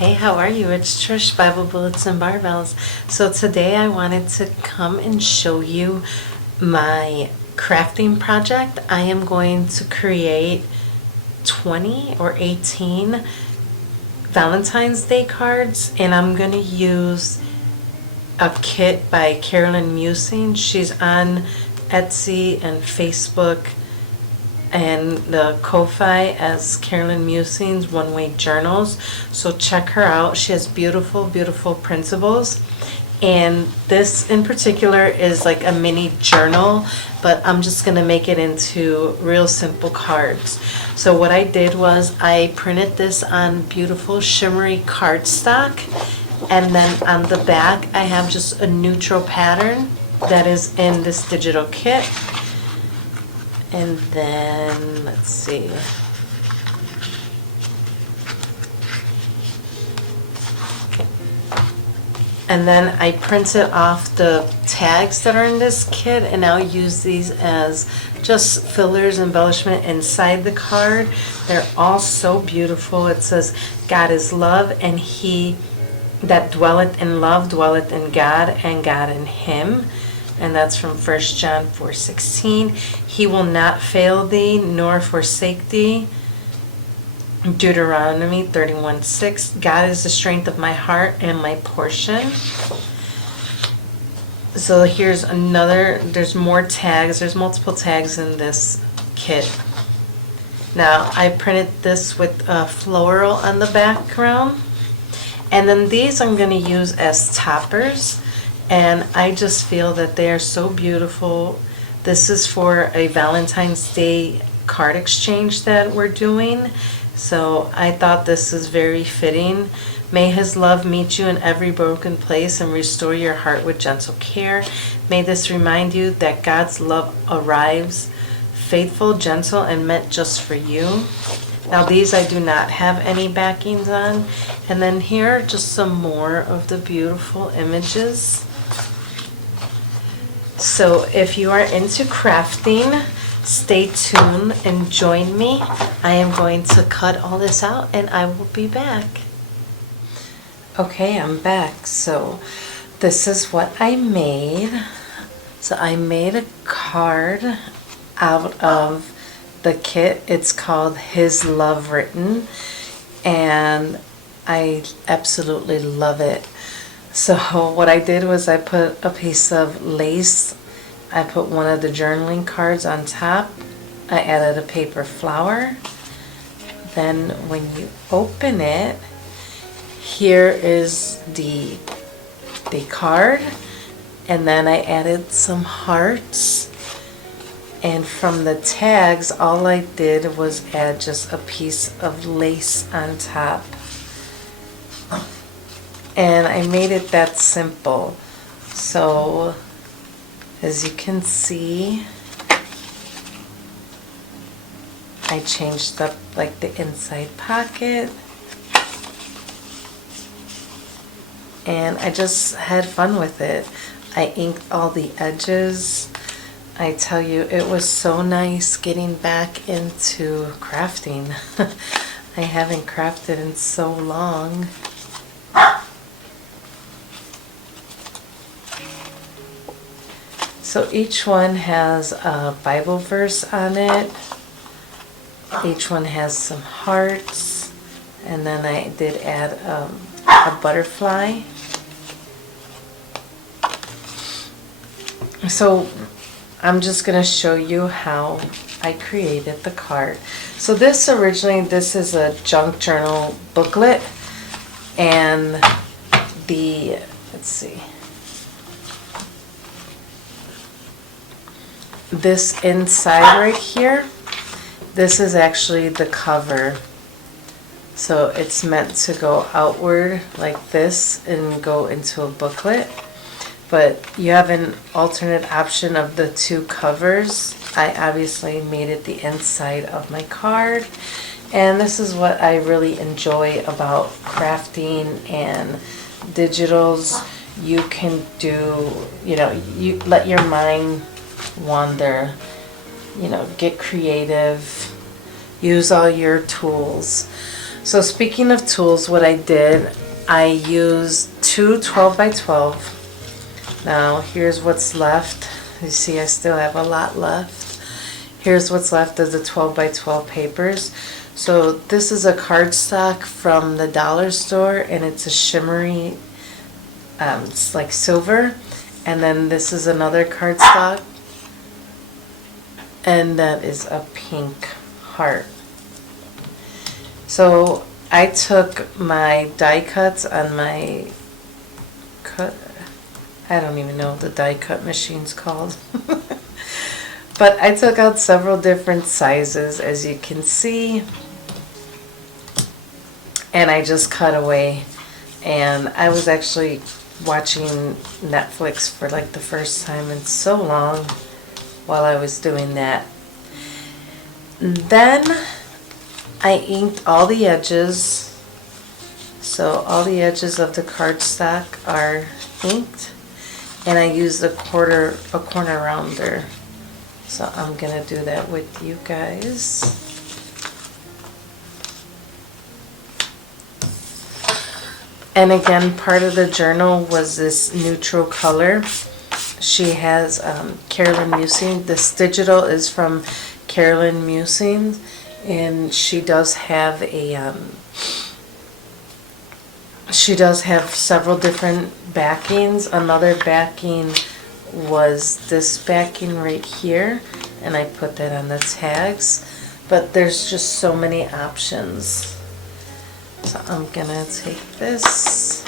Hey, how are you? It's Trish, Bible Bullets and Barbells. So today I wanted to come and show you my crafting project. I am going to create 20 or 18 Valentine's Day cards, and I'm going to use a kit by Carolyn Musing. She's on Etsy and Facebook and the Ko-Fi as Carolyn Musing's One Way Journals. So check her out. She has beautiful, beautiful printables. And this in particular is like a mini journal, but I'm just gonna make it into real simple cards. So what I did was I printed this on beautiful shimmery cardstock, and then on the back I have just a neutral pattern that is in this digital kit. And then, let's see. And then I printed off the tags that are in this kit, and I'll use these as just fillers, embellishment inside the card. They're all so beautiful. It says, God is love, and he that dwelleth in love dwelleth in God, and God in him. And that's from 1 John 4:16. He will not fail thee nor forsake thee. Deuteronomy 31:6. God is the strength of my heart and my portion. So here's another, there's more tags. There's multiple tags in this kit. Now I printed this with floral on the background. And then these I'm going to use as toppers. And I just feel that they are so beautiful. This is for a Valentine's Day card exchange that we're doing. So I thought this is very fitting. May his love meet you in every broken place and restore your heart with gentle care. May this remind you that God's love arrives, faithful, gentle, and meant just for you. Now these I do not have any backings on. And then here are just some more of the beautiful images. So if you are into crafting, stay tuned and join me. I am going to cut all this out and I will be back. Okay, I'm back. So this is what I made. So I made a card out of the kit. It's called His Love Written, and I absolutely love it. So what I did was I put a piece of lace, I put one of the journaling cards on top, I added a paper flower. Then when you open it, here is the card, and then I added some hearts. And from the tags, all I did was add just a piece of lace on top. And I made it that simple. So as you can see, I changed up like the inside pocket, and I just had fun with it. I inked all the edges. I tell you, it was so nice getting back into crafting. I haven't crafted in so long. So each one has a Bible verse on it. Each one has some hearts. And then I did add a butterfly. So I'm just going to show you how I created the card. So this is a junk journal booklet. And let's see. This inside right here, this is actually the cover. So it's meant to go outward like this and go into a booklet. But you have an alternate option of the two covers. I obviously made it the inside of my card. And this is what I really enjoy about crafting and digitals. You can do, you let your mind wander, get creative, use all your tools. So speaking of tools, what I did, I used two 12 by 12. Now here's what's left. You see I still have a lot left. Here's what's left of the 12 by 12 papers. So this is a cardstock from the dollar store, and it's a shimmery, it's like silver. And then this is another cardstock, and that is a pink heart. So I took my die cuts on my I don't even know what the die cut machine's called. But I took out several different sizes, as you can see, and I just cut away. And I was actually watching Netflix for like the first time in so long while I was doing that. Then I inked all the edges. So all the edges of the cardstock are inked, and I used a corner rounder. So I'm gonna do that with you guys. And again, part of the journal was this neutral color. She has Carolyn Musing. This digital is from Carolyn Musing, and she does have a several different backings. Another backing was this backing right here, and I put that on the tags. But there's just so many options. So I'm gonna take this.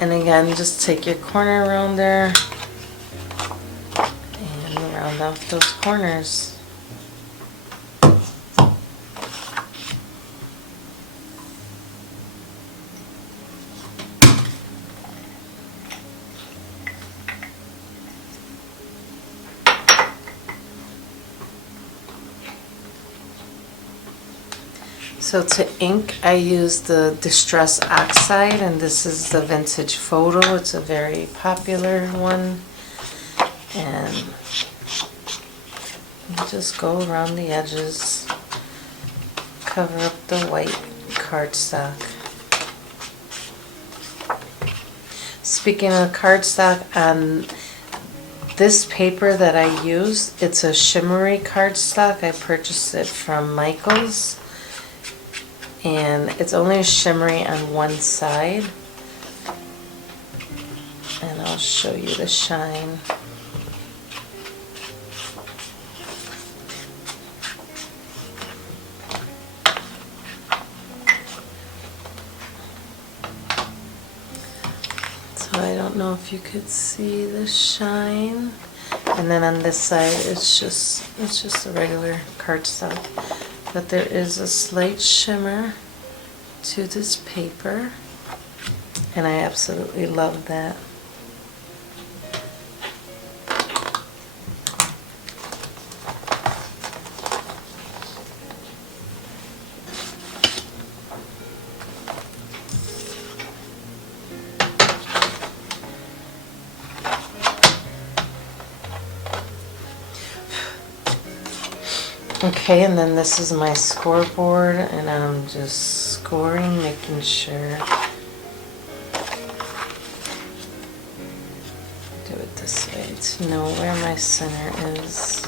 And again, just take your corner rounder and round off those corners. So to ink, I used the Distress Oxide, and this is the Vintage Photo. It's a very popular one. And you just go around the edges, cover up the white cardstock. Speaking of cardstock, on this paper that I use, it's a shimmery cardstock. I purchased it from Michael's. And it's only shimmery on one side, and I'll show you the shine. So I don't know if you could see the shine. And then on this side, it's just a regular cardstock. But there is a slight shimmer to this paper, and I absolutely love that. Okay, and then this is my scoreboard, and I'm just scoring, making sure. Do it this way to know where my center is.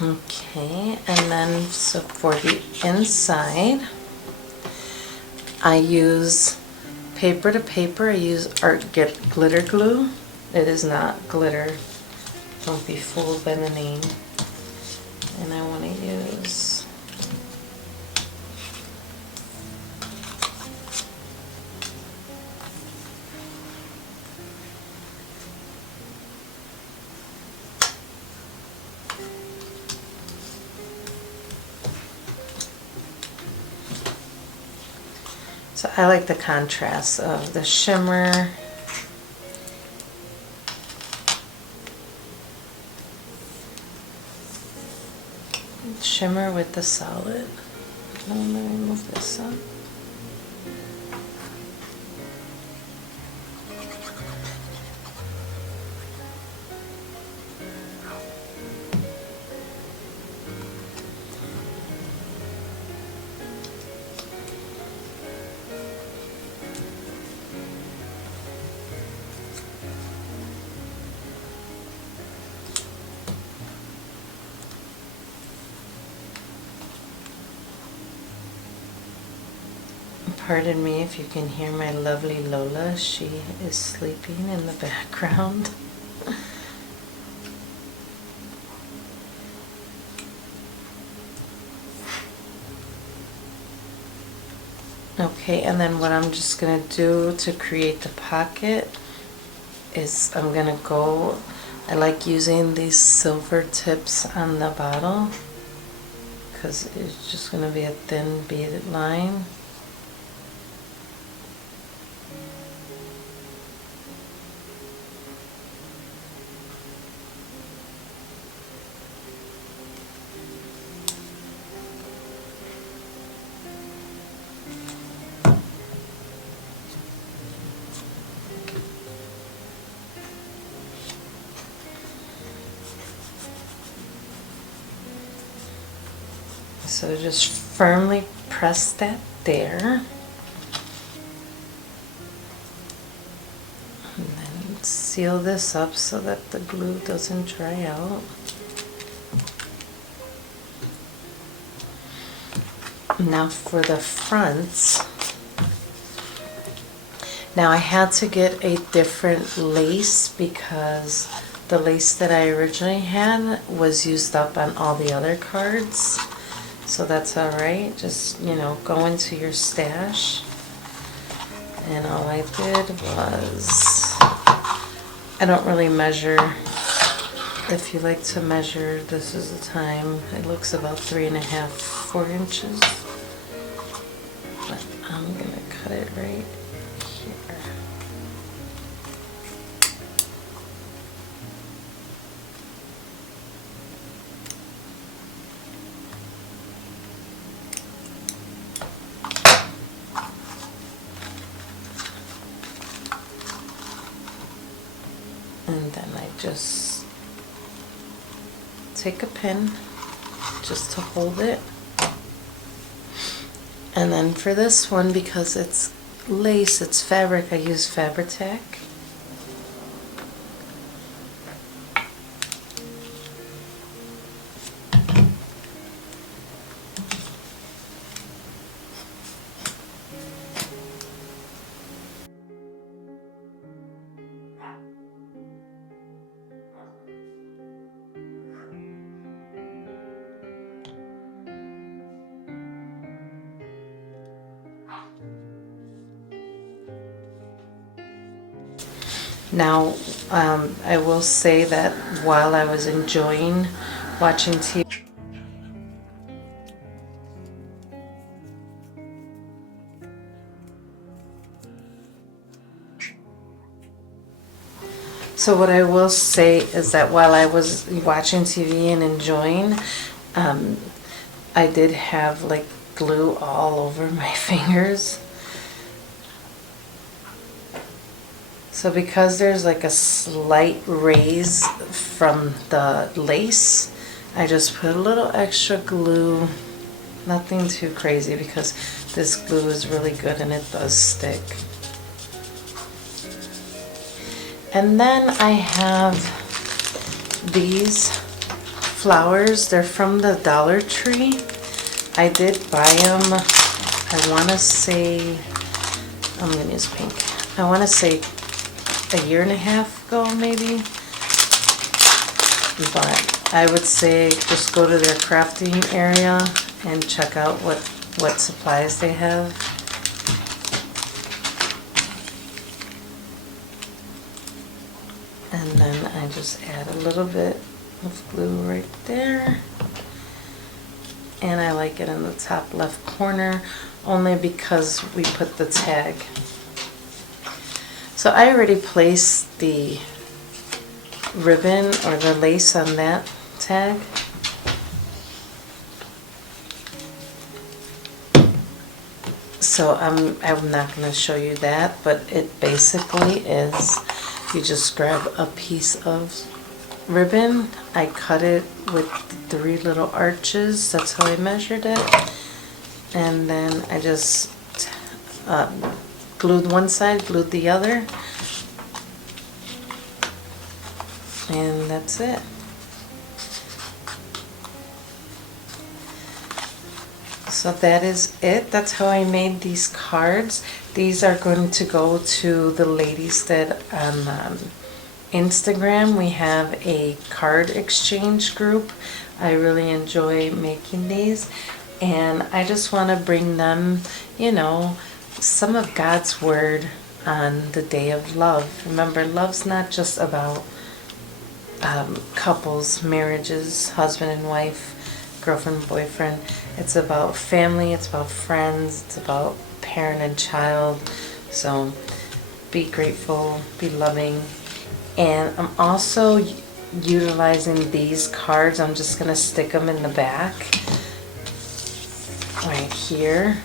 Okay, and then so for the inside, I use paper to paper, I use art glitter glue. It is not glitter. Don't be fooled by the name. And I want to use so I like the contrast of the shimmer with the solid. Now let me move this up. Pardon me if you can hear my lovely Lola. She is sleeping in the background. Okay, and then what I'm just going to do to create the pocket is I'm going to go, I like using these silver tips on the bottle because it's just going to be a thin beaded line. So just firmly press that there. And then seal this up so that the glue doesn't dry out. Now for the fronts. Now I had to get a different lace because the lace that I originally had was used up on all the other cards. So that's alright, just, you know, go into your stash. And all I did was, I don't really measure. If you like to measure, this is the time. It looks about 3.5, 4 inches. But I'm going to cut it right here. And then I just take a pin just to hold it. And then for this one, because it's lace, it's fabric, I use Fabri-Tac. Now, I will say that while I was enjoying watching TV, so what I will say is that while I was watching TV and enjoying, I did have like glue all over my fingers. So because there's like a slight raise from the lace, I just put a little extra glue, nothing too crazy because this glue is really good and it does stick. And then I have these flowers, they're from the Dollar Tree. I did buy them, I want to say I'm gonna use pink. I want to say a year and a half ago maybe, but I would say just go to their crafting area and check out what supplies they have. And then I just add a little bit of glue right there. And I like it in the top left corner only because we put the tag. So I already placed the ribbon or the lace on that tag. So I'm not going to show you that, but it basically is, you just grab a piece of ribbon. I cut it with 3 little arches, that's how I measured it. And then I just glued one side, glued the other, and that's it. So that is it. That's how I made these cards. These are going to go to the ladies that on Instagram. We have a card exchange group. I really enjoy making these, and I just want to bring them, you know, some of God's word on the day of love. Remember, love's not just about couples, marriages, husband and wife, girlfriend, boyfriend. It's about family, it's about friends, it's about parent and child. So be grateful, be loving. And I'm also utilizing these cards. I'm just going to stick them in the back right here.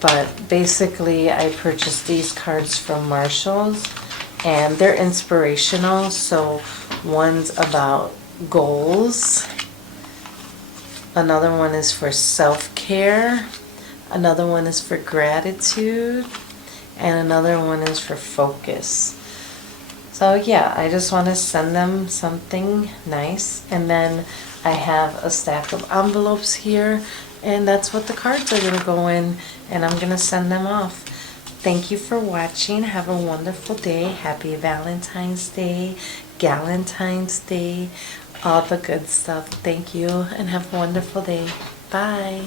But basically I purchased these cards from Marshall's, and they're inspirational. So one's about goals, another one is for self-care, another one is for gratitude, and another one is for focus. So yeah, I just want to send them something nice. And then I have a stack of envelopes here, and that's what the cards are going to go in, and I'm going to send them off. Thank you for watching. Have a wonderful day. Happy Valentine's Day, Galentine's Day, all the good stuff. Thank you, and have a wonderful day. Bye.